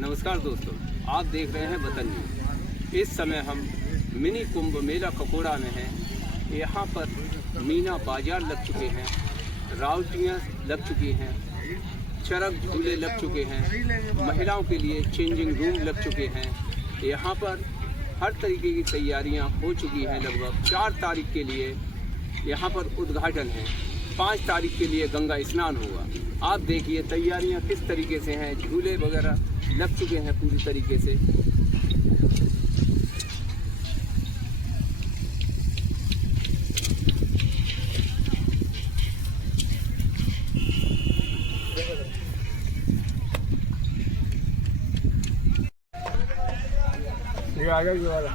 नमस्कार दोस्तों, आप देख रहे हैं वतन न्यूज़। इस समय हम मिनी कुंभ मेला ककोड़ा में हैं। यहाँ पर मीना बाजार लग चुके हैं, रावटियाँ लग चुकी हैं, चरक झूले लग चुके हैं, महिलाओं के लिए चेंजिंग रूम लग चुके हैं। यहाँ पर हर तरीके की तैयारियाँ हो चुकी हैं। लगभग 4 तारीख के लिए यहाँ पर उद्घाटन है, 5 तारीख के लिए गंगा स्नान होगा। आप देखिए तैयारियां किस तरीके से हैं, झूले वगैरह लग चुके हैं पूरी तरीके से। ये आ गया ये वाला।